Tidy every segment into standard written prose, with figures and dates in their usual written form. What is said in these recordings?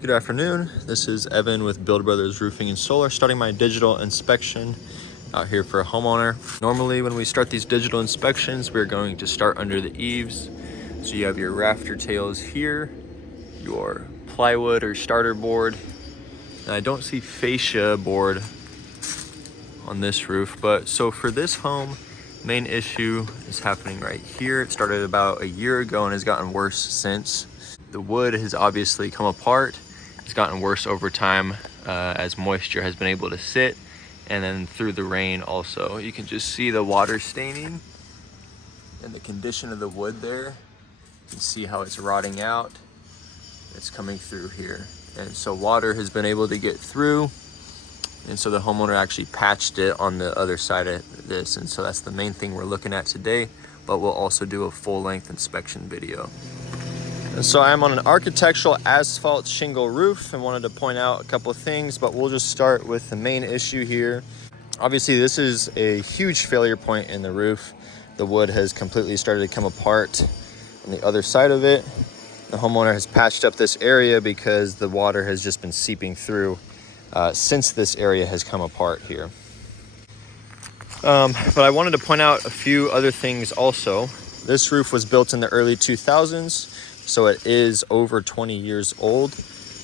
Good afternoon, this is Evan with Build Brothers Roofing and Solar, starting my digital inspection out here for a homeowner. Normally when we start these digital inspections, we're going to start under the eaves. So you have your rafter tails here, your plywood or starter board. And I don't see fascia board on this roof, but so for this home, main issue is happening right here. It started about a year ago and has gotten worse since. The wood has obviously come apart. It's gotten worse over time as moisture has been able to sit, and then through the rain also. You can just see the water staining and the condition of the wood there. You can see how it's rotting out. It's coming through here. And so water has been able to get through. And so the homeowner actually patched it on the other side of this. And so that's the main thing we're looking at today, but we'll also do a full length inspection video. And so I'm on an architectural asphalt shingle roof and wanted to point out a couple of things, but we'll just start with the main issue here. Obviously, this is a huge failure point in the roof. The wood has completely started to come apart on the other side of it. The homeowner has patched up this area because the water has just been seeping through since this area has come apart here. But I wanted to point out a few other things also. This roof was built in the early 2000s. So it is over 20 years old.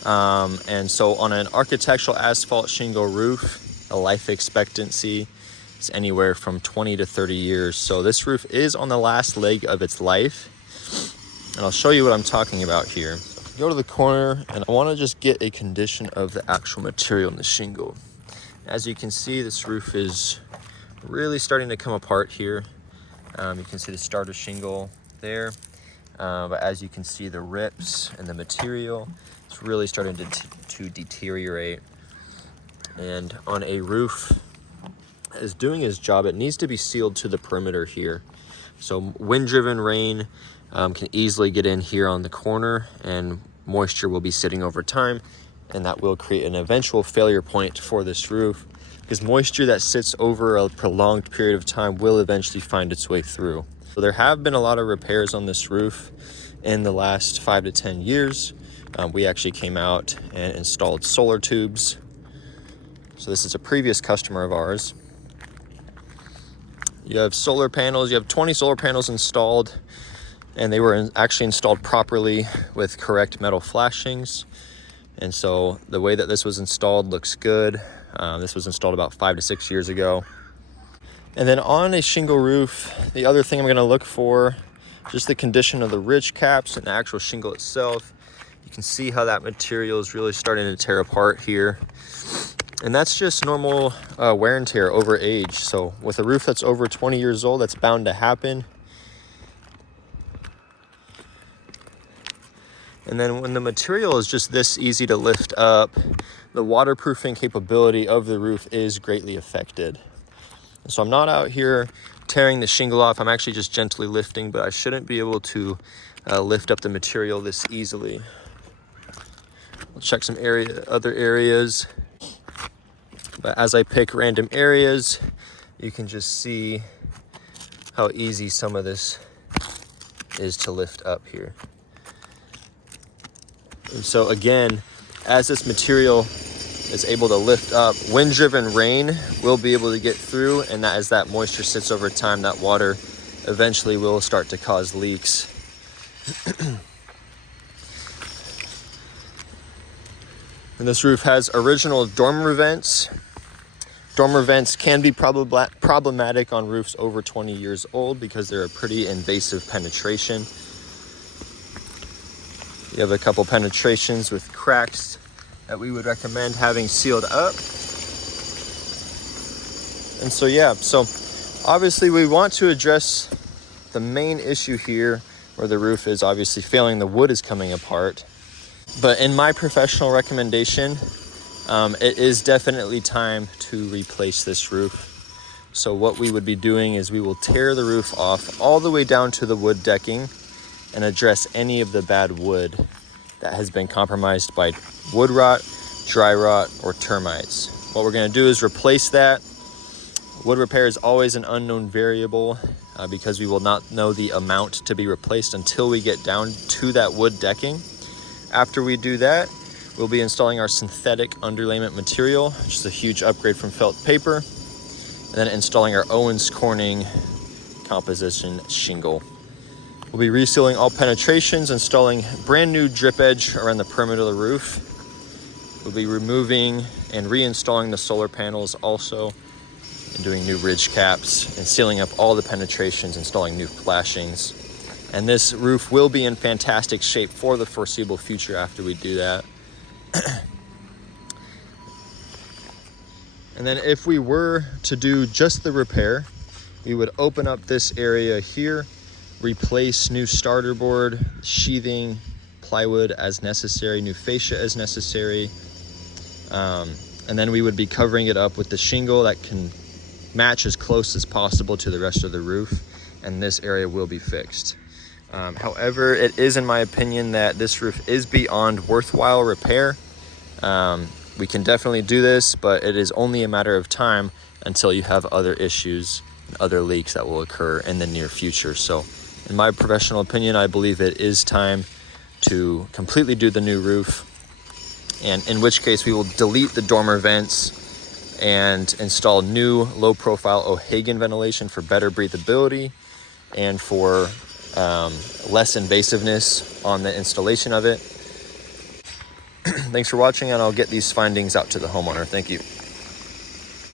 And so on an architectural asphalt shingle roof, the life expectancy is anywhere from 20 to 30 years. So this roof is on the last leg of its life. And I'll show you what I'm talking about here. Go to the corner and I want to just get a condition of the actual material in the shingle. As you can see, this roof is really starting to come apart here. You can see the starter shingle there. But as you can see, the rips and the material, it's really starting to deteriorate. And on a roof is doing its job, it needs to be sealed to the perimeter here. So wind-driven rain can easily get in here on the corner, and moisture will be sitting over time, and that will create an eventual failure point for this roof, because moisture that sits over a prolonged period of time will eventually find its way through. So there have been a lot of repairs on this roof in the last 5 to 10 years. We actually came out and installed solar tubes. So this is a previous customer of ours. You have solar panels, you have 20 solar panels installed, and they were actually installed properly with correct metal flashings. And so the way that this was installed looks good. This was installed about 5 to 6 years ago. And then on a shingle roof, the other thing I'm going to look for, just the condition of the ridge caps and the actual shingle itself. You can see how that material is really starting to tear apart here. And that's just normal wear and tear over age. So with a roof that's over 20 years old, that's bound to happen. And then when the material is just this easy to lift up, the waterproofing capability of the roof is greatly affected. So I'm not out here tearing the shingle off. I'm actually just gently lifting, but I shouldn't be able to lift up the material this easily. I'll check some other areas. But as I pick random areas, you can just see how easy some of this is to lift up here. And so again, as this material is able to lift up, wind-driven rain will be able to get through, and as that moisture sits over time, that water eventually will start to cause leaks. And this roof has original dormer vents. Dormer vents can be problematic on roofs over 20 years old because they're a pretty invasive penetration. You have a couple penetrations with cracks that we would recommend having sealed up. And so yeah, so obviously we want to address the main issue here where the roof is obviously failing, the wood is coming apart. But in my professional recommendation, it is definitely time to replace this roof. So what we would be doing is we will tear the roof off all the way down to the wood decking and address any of the bad wood that has been compromised by wood rot, dry rot, or termites. What we're going to do is replace that. Wood repair is always an unknown variable because we will not know the amount to be replaced until we get down to that wood decking. After we do that, We'll be installing our synthetic underlayment material, which is a huge upgrade from felt paper, and then installing our Owens Corning composition shingle. We'll be resealing all penetrations, installing brand new drip edge around the perimeter of the roof. We'll be removing and reinstalling the solar panels also, and doing new ridge caps and sealing up all the penetrations, installing new flashings. And this roof will be in fantastic shape for the foreseeable future after we do that. And then if we were to do just the repair, we would open up this area here, replace new starter board, sheathing, plywood as necessary, new fascia as necessary. And then we would be covering it up with the shingle that can match as close as possible to the rest of the roof, and this area will be fixed. However, it is in my opinion that this roof is beyond worthwhile repair. We can definitely do this, but it is only a matter of time until you have other issues, other leaks that will occur in the near future. So in my professional opinion, I believe it is time to completely do the new roof, and in which case we will delete the dormer vents and install new low profile O'Hagan ventilation for better breathability and for less invasiveness on the installation of it. Thanks for watching, and I'll get these findings out to the homeowner. Thank you.